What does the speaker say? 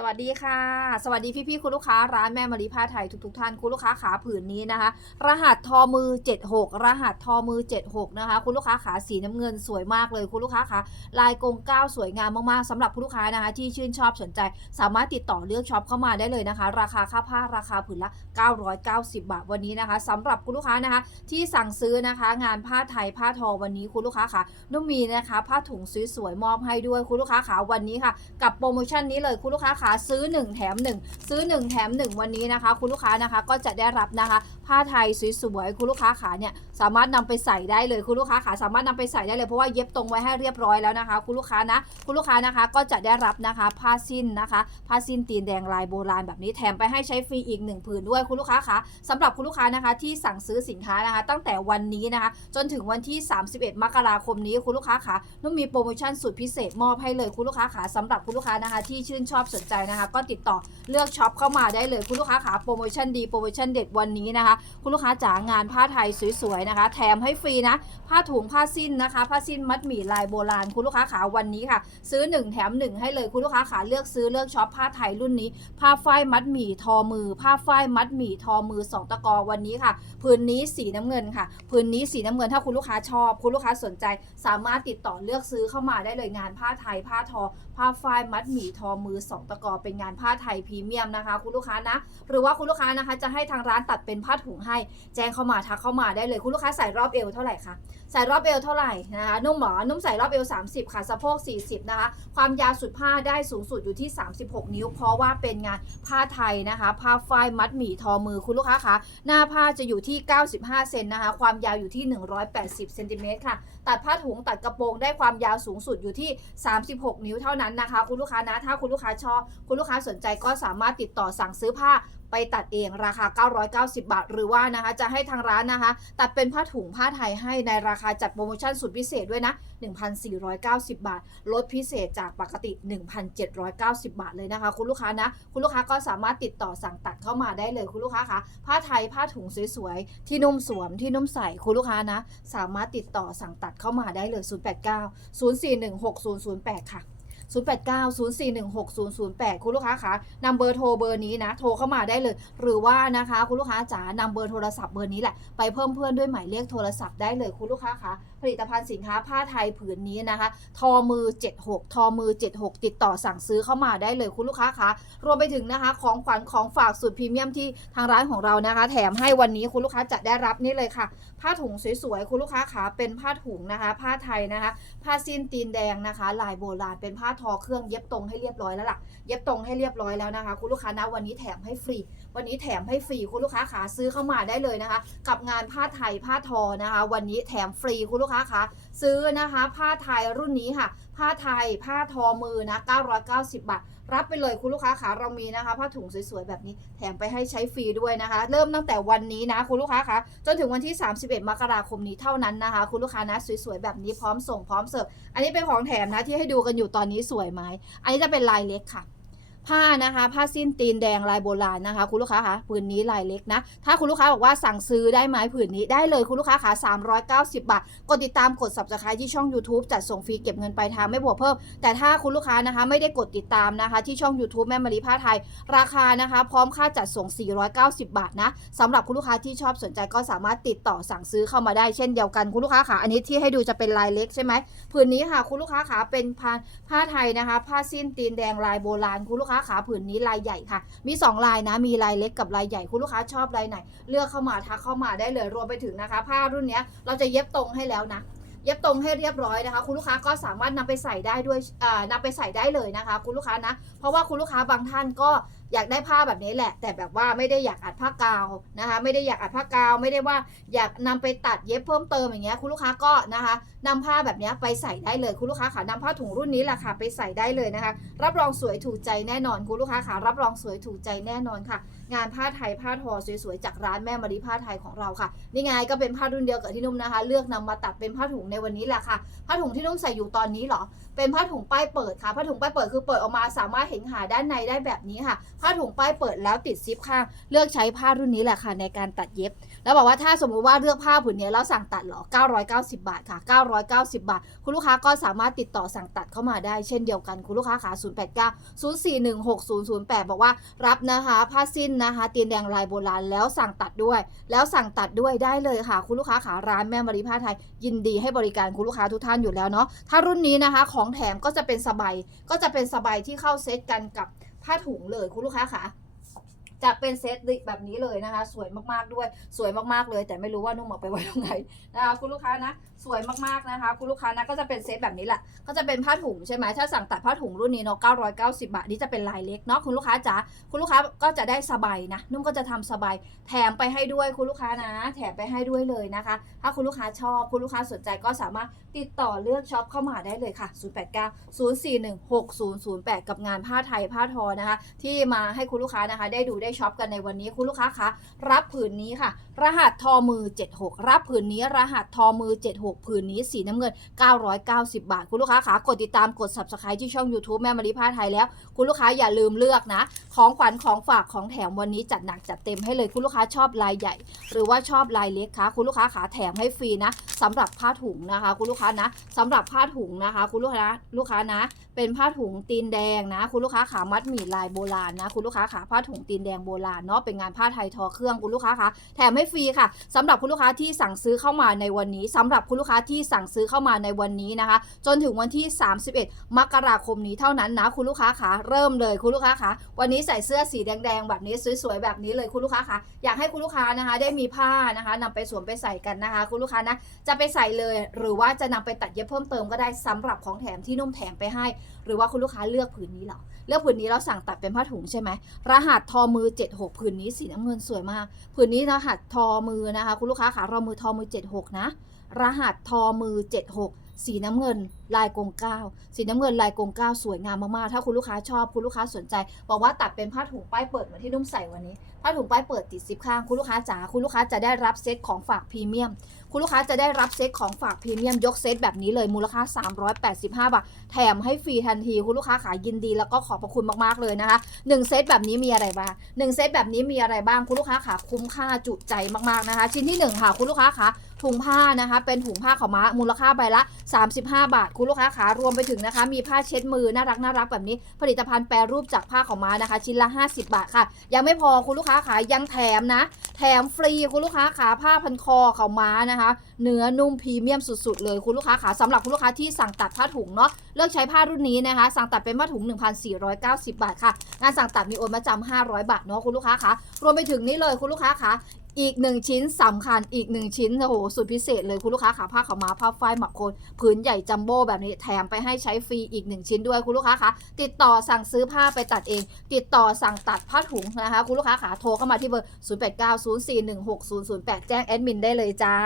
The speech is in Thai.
สวัสดีค่ะ สวัสดีพี่ๆคุณลูกค้าร้านแม่มารีผ้าไทยทุกๆท่านคุณลูกค้าขาผืนนี้นะคะ รหัสทอมือ 76 รหัสทอมือ 76 นะคะ คุณลูกค้าขาสีน้ำเงินสวยมากเลย คุณลูกค้าขาลายกงก้าวสวยงามมากๆสำหรับคุณลูกค้านะคะที่ชื่นชอบสนใจ สามารถติดต่อเลือกช็อปเข้ามาได้เลยนะคะ ราคาค่าผ้าราคาผืนละ 990 บาทวันนี้นะคะสำหรับคุณลูกค้านะคะ ที่สั่งซื้อนะคะ งานผ้าไทยผ้าทอวันนี้คุณลูกค้าค่ะนุ่มมีนะคะ ผ้าถุงสวยๆมอบให้ด้วยคุณลูกค้าขาวันนี้ค่ะ กับโปรโมชั่นนี้เลยคุณลูกค้าขาซื้อ 1 แถม 1 ซื้อ 1 แถม 1 วันนี้นะคะ คุณลูกค้านะคะก็จะได้รับนะคะผ้าไทยสวยๆคุณลูกค้าขาเนี่ยสามารถนำไปใส่ได้เลยคุณลูกค้าขาสามารถนำไปใส่ได้เลยเพราะว่าเย็บตรงไว้ให้เรียบร้อยแล้วนะคะ คุณลูกค้านะคุณลูกค้านะคะก็จะได้รับนะคะผ้าสิ้นนะคะผ้าสิ้นตีนแดงลายโบราณแบบนี้แถมไปให้ใช้ฟรีอีกหนึ่งผืนด้วยคุณลูกค้าคะสำหรับคุณลูกค้านะคะที่สั่งซื้อสินค้านะคะ ตั้งแต่วันนี้นะคะ จนถึงวันที่ 31 มกราคมนี้คุณลูกค้าคะนุ่มมีโปรโมชั่นสุดพิเศษมอบให้เลยคุณลูกค้าขาสำหรับคุณลูกค้านะคะ ที่ชื่นชอบสนใจนะคะ ก็ติดต่อเลือกช็อปเข้ามาได้เลยคุณลูกค้าขาโปรโมชั่นดีโปรโมชั่นเด็ดวันนี้นะคะ คุณลูกค้าจ๋างานผ้าไทยสวยๆนะคะ แถมให้ฟรีนะ ผ้าถุงผ้าสิ้นนะคะ ผ้าสิ้นมัดหมี่ลายโบราณ คุณลูกค้าขาวันนี้ค่ะ ซื้อ 1 แถม 1 ให้เลยคุณลูกค้าขาเลือกซื้อเลือกช็อปผ้าไทยรุ่นนี้ ผ้าฝ้ายมัดหมี่ทอมือ ผ้าฝ้ายมัดหมี่ทอมือสองตะกอวันนี้ค่ะพื้นนี้สีน้ำเงินค่ะพื้นนี้สีน้ำเงินถ้าคุณลูกค้าชอบ คุณลูกค้าสนใจ สามารถติดต่อเลือกซื้อเข้ามาได้เลยงานผ้าไทยผ้าทอ ผ้าฝ้ายมัดหมี่ทอมือสองตะกอเป็นงานผ้าไทยพรีเมียมนะคะ คุณลูกค้านะ หรือว่าคุณลูกค้านะคะ จะให้ทางร้านตัดเป็นผ้าถุงให้ แจ้งเข้ามาทักเข้ามาได้เลยคุณลูกค้าใส่รอบเอวเท่าไหร่คะใส่รอบเอวเท่าไหร่นะคะนุ่มหมอนุ่มใส่รอบเอว 30 ค่ะสะโพก 40 นะคะ ความยาวสุดผ้าได้สูงสุดอยู่ที่ 36 นิ้ว เพราะว่าเป็นงานผ้าไทยนะคะ ผ้าฝ้ายมัดหมี่ทอมือคุณลูกค้าคะหน้าผ้าจะอยู่ที่ 95 เซนนะคะ ความยาวอยู่ที่ 180 เซนติเมตรค่ะ ตัดผ้าถุงตัดกระโปรงได้ความยาวสูงสุดอยู่ที่ 36 นิ้วเท่านั้นนะคะ คุณลูกค้านะถ้าคุณลูกค้าชอบคุณลูกค้าสนใจก็สามารถติดต่อสั่งซื้อผ้าไปตัดเองราคา 990 บาท หรือว่านะคะจะให้ทางร้านนะคะ ตัดเป็นผ้าถุงผ้าไทยให้ในราคาจัดโปรโมชั่นสุดพิเศษด้วยนะ 1,490 บาท ลดพิเศษจากปกติ 1,790 บาทเลยนะคะ คุณลูกค้านะ คุณลูกค้าก็สามารถติดต่อสั่งตัดเข้ามาได้เลยคุณลูกค้าคะผ้าไทยผ้าถุงสวยๆ ที่นุ่มสวมที่นุ่มใส่คุณลูกค้านะ สามารถติดต่อสั่งตัดเข้ามาได้เลย 089 041 6008 ค่ะ 089-041-6008 คุณลูกค้าคะนำเบอร์โทรเบอร์นี้นะ โทรเข้ามาได้เลย หรือว่านะคะคุณลูกค้าจ๋านำเบอร์โทรศัพท์เบอร์นี้แหละ ไปเพิ่มเพื่อนด้วยหมายเลขโทรศัพท์ได้เลยคุณลูกค้าคะผลิตภัณฑ์สินค้าผ้าไทยผืนนี้นะคะ ทอมือ 76 ทอมือ 76 ติดต่อสั่งซื้อเข้ามาได้เลยคุณลูกค้าคะรวมไปถึงนะคะของขวัญของฝากสุดพรีเมียมที่ทางร้านของเรานะคะ แถมให้วันนี้คุณลูกค้าจะได้รับนี่เลยค่ะ ผ้าถุงสวยๆคุณลูกค้าขาเป็นผ้าถุงนะคะ ผ้าไทยนะคะ ผ้าสิ้นตีนแดงนะคะ ลายโบราณเป็นผ้าทอเครื่องเย็บตรงให้เรียบร้อยแล้วล่ะ เย็บตรงให้เรียบร้อยแล้วนะคะ คุณลูกค้านะวันนี้แถมให้ฟรี วันนี้แถมให้ฟรีคุณลูกค้าขาซื้อเข้ามาได้เลยนะคะ กับงานผ้าไทยผ้าทอนะคะ วันนี้แถมฟรีคุณลูกค้าขาซื้อนะคะ ผ้าไทยรุ่นนี้ค่ะ ผ้าไทยผ้าทอมือนะ990 บาท รับไปเลยคุณลูกค้าขาเรามีนะคะผ้าถุงสวยๆแบบนี้แถมไปให้ใช้ฟรีด้วยนะคะ เริ่มตั้งแต่วันนี้นะคุณลูกค้าคะจนถึงวันที่ 31 มกราคมนี้เท่านั้นนะคะ คุณลูกค้านะสวยๆแบบนี้พร้อมส่งพร้อมเสิร์ฟอันนี้เป็นของแถมนะที่ให้ดูกันอยู่ตอนนี้สวยไหมอันนี้จะเป็นลายเล็กค่ะ ผ้านะคะผ้าสิ้นตีนแดงลายโบราณนะคะ คุณลูกค้าคะผืนนี้ลายเล็กนะ ถ้าคุณลูกค้าบอกว่าสั่งซื้อได้ไหมผืนนี้ได้เลยคุณลูกค้าคะ390 บาท กดติดตามกด subscribe ที่ช่อง YouTube จัดส่งฟรีเก็บเงินปลายทางไม่บวกเพิ่ม แต่ถ้าคุณลูกค้านะคะไม่ได้กดติดตามนะคะ ที่ช่อง YouTube แม่มารีผ้าไทย ราคานะคะ พร้อมค่าจัดส่ง 490 บาทนะสำหรับคุณลูกค้าที่ชอบสนใจก็สามารถติดต่อสั่งซื้อเข้ามาได้เช่นเดียวกันคุณลูกค้าค่ะอันนี้ที่ให้ดูจะเป็นลายเล็กใช่ไหมผืนนี้ค่ะคุณลูกค้าขาเป็นผ้าผ้าไทยนะคะ ผ้าสิ้นตีนแดงลายโบราณคุณลูกค้าขาผืนนี้ลายใหญ่ค่ะ มี 2 ลายนะ มีลายเล็กกับลายใหญ่ คุณลูกค้าชอบลายไหน เลือกเข้ามาทักเข้ามาได้เลย รวมไปถึงนะคะ ผ้ารุ่นนี้เราจะเย็บตรงให้แล้วนะ เย็บตรงให้เรียบร้อยนะคะ คุณลูกค้าก็สามารถนำไปใส่ได้ด้วยอ่านำไปใส่ได้เลยนะคะ คุณลูกค้านะ เพราะว่าคุณลูกค้าบางท่านก็อยากได้ผ้าแบบนี้แหละ แต่แบบว่าไม่ได้อยากอัดผ้ากาวนะคะ ไม่ได้อยากอัดผ้ากาว ไม่ได้ว่าอยากนำไปตัดเย็บเพิ่มเติมอย่างเงี้ยคุณลูกค้าก็นะคะนำผ้าแบบนี้ไปใส่ได้เลยคุณลูกค้าค่ะนำผ้าถุงรุ่นนี้แหละค่ะไปใส่ได้เลยนะคะ รับรองสวยถูกใจแน่นอนคุณลูกค้าค่ะรับรองสวยถูกใจแน่นอนค่ะ งานผ้าไทยผ้าทอสวยๆจากร้านแม่มารีผ้าไทยของเราค่ะนี่ไงก็เป็นผ้ารุ่นเดียวกับที่นุ่มนะคะ เลือกนำมาตัดเป็นผ้าถุงในวันนี้แหละค่ะผ้าถุงที่นุ่มใส่อยู่ตอนนี้เหรอเป็นผ้าถุงป้ายเปิดค่ะผ้าถุงป้ายเปิดคือเปิดออกมาสามารถเห็นหาด้านในได้แบบนี้ค่ะ ผ้าถุงป้ายเปิดแล้วติดซิปข้างเลือกใช้ผ้ารุ่นนี้แหละค่ะในการตัดเย็บ แล้วบอกว่าถ้าสมมุติว่าเลือกผ้าผืนนี้แล้วสั่งตัดเหรอ 990 บาทค่ะ 990 บาท คุณลูกค้าก็สามารถติดต่อสั่งตัดเข้ามาได้เช่นเดียวกันคุณลูกค้าขา089 0416008 บอกว่ารับนะคะผ้าสิ้นนะคะ เตียนแดงลายโบราณแล้วสั่งตัดด้วย แล้วสั่งตัดด้วยได้เลยค่ะ คุณลูกค้าขาร้านแม่มารีผ้าไทย ยินดีให้บริการคุณลูกค้าทุกท่านอยู่แล้วเนาะถ้ารุ่นนี้นะคะ ของแถมก็จะเป็นสบายก็จะเป็นสบายที่เข้าเซตกันกับผ้าถุงเลยคุณลูกค้าขา จะเป็นเซตแบบนี้เลยนะคะ สวยมากๆด้วย สวยมากๆเลย แต่ไม่รู้ว่านุ่มเอาไปไว้ตรงไหนนะคะคุณลูกค้านะ สวยมากๆนะคะ คุณลูกค้านะก็จะเป็นเซตแบบนี้แหละก็จะเป็นผ้าถุงใช่ไหมถ้าสั่งตัดผ้าถุงรุ่นนี้เนาะ990 บาทนี่จะเป็นลายเล็กเนาะคุณลูกค้าจ๋าคุณลูกค้าก็จะได้สบายนะ นุ่มก็จะทำสบายแถมไปให้ด้วยคุณลูกค้านะ แถมไปให้ด้วยเลยนะคะ ถ้าคุณลูกค้าชอบคุณลูกค้าสนใจก็สามารถติดต่อเลือกช็อปเข้ามาได้เลยค่ะ 089 041 6008 กับงานผ้าไทยผ้าทอนะคะ ที่มาให้คุณลูกค้านะคะ ได้ดูได้ช็อปกันในวันนี้คุณลูกค้าคะรับผืนนี้ค่ะ รหัสทอมือ 76 รับผืนนี้ รหัสทอมือ 76 ผืนนี้สีน้ำเงิน 990 บาท คุณลูกค้าคะกดติดตามกด subscribe ที่ช่อง YouTube แม่มารีผ้าไทยแล้ว คุณลูกค้าอย่าลืมเลือกนะ ของขวัญของฝากของแถมวันนี้จัดหนักจัดเต็มให้เลยคุณลูกค้าชอบลายใหญ่ หรือว่าชอบลายเล็กคะคุณลูกค้าขาแถมให้ฟรีนะสำหรับผ้าถุงนะคะ คุณลูกค้านะสำหรับผ้าถุงนะคะ คุณลูกค้าลูกค้านะ เป็นผ้าถุงตีนแดงนะ คุณลูกค้าขามัดหมี่ลายโบราณนะ คุณลูกค้าขาผ้าถุงตีนแดงโบราณเนาะเป็นงานผ้าไทยทอเครื่องคุณลูกค้าคะแถมให้ฟรีค่ะสำหรับคุณลูกค้าที่สั่งซื้อเข้ามาในวันนี้สำหรับคุณลูกค้าที่สั่งซื้อเข้ามาในวันนี้นะคะ จนถึงวันที่ 31 มกราคมนี้เท่านั้นนะคุณลูกค้าขาเริ่มเลยคุณลูกค้าขาวันนี้ใส่เสื้อสีแดงๆแบบนี้สวยๆแบบนี้เลยคุณลูกค้าขาอยากให้คุณลูกค้านะคะ ได้มีผ้านะคะนำไปสวมไปใส่กันนะคะ คุณลูกค้านะจะไปใส่เลย หรือว่าจะนำไปตัดเย็บเพิ่มเติมก็ได้สำหรับของแถมที่นุ่มแถมไปให้ หรือว่าคุณลูกค้าเลือกผืนนี้เหรอเลือกผืนนี้เราสั่งตัดเป็นผ้าถุงใช่ไหมรหัสทอมือ76ผืนนี้สีน้ำเงินสวยมากผืนนี้รหัสทอมือนะคะ คุณลูกค้าขารอมือทอมือ 76 นะ รหัสทอมือ 76 สีน้ำเงินลายกงเก้าสีน้ำเงินลายกงเก้าสวยงามมากๆถ้าคุณลูกค้าชอบคุณลูกค้าสนใจ บอกว่าตัดเป็นผ้าถุงป้ายเปิดเหมือนที่นุ่มใส่วันนี้ผ้าถุงป้ายเปิดติดซิปข้างคุณลูกค้าจ๋าคุณลูกค้าจะได้รับเซตของฝากพรีเมียม คุณลูกค้าจะได้รับเซตของฝากพรีเมียมยกเซตแบบนี้เลยมูลค่า 385 บาทแถมให้ฟรีทันทีคุณลูกค้าขายยินดีแล้วก็ขอบพระคุณมากๆเลยนะคะหนึ่งเซตแบบนี้มีอะไรบ้างหนึ่งเซตแบบนี้มีอะไรบ้างคุณลูกค้าขาคุ้มค่าจุใจมากๆนะคะ ชิ้นที่หนึ่งค่ะคุณลูกค้าขา ถุงผ้านะคะ เป็นถุงผ้าขาวม้ามูลค่าใบละ 35 บาท คุณลูกค้าขารวมไปถึงนะคะ มีผ้าเช็ดมือน่ารักน่ารักแบบนี้ ผลิตภัณฑ์แปรรูปจากผ้าขาวม้านะคะ ชิ้นละ 50 บาทค่ะ ยังไม่พอคุณลูกค้าขายังแถมนะ แถมฟรีคุณลูกค้าขาผ้าพันคอขาวม้านะคะ เนื้อนุ่มพรีเมียมสุดๆ เลยคุณลูกค้าขาสำหรับคุณลูกค้าที่สั่งตัดผ้าถุงเนาะเลือกใช้ผ้ารุ่นนี้นะคะ สั่งตัดเป็นผ้าถุง 1,490 บาทค่ะงานสั่งตัดมีโอนมาจำ500 บาทเนาะคุณลูกค้าคะรวมไปถึงนี่เลยคุณลูกค้าคะ อีกหนึ่งชิ้นสำคัญอีกหนึ่งชิ้นโอ้โหสุดพิเศษเลยคุณลูกค้าขาผ้าขาวม้าผ้าฝ้ายหมักโคนผืนใหญ่จัมโบ้แบบนี้แถมไปให้ใช้ฟรีอีกหนึ่งชิ้นด้วยคุณลูกค้าคะติดต่อสั่งซื้อผ้าไปตัดเอง ติดต่อสั่งตัดผ้าถุงนะคะคุณลูกค้าขาโทรเข้ามาที่เบอร์ 0890416008 แจ้งแอดมินได้เลยจ้า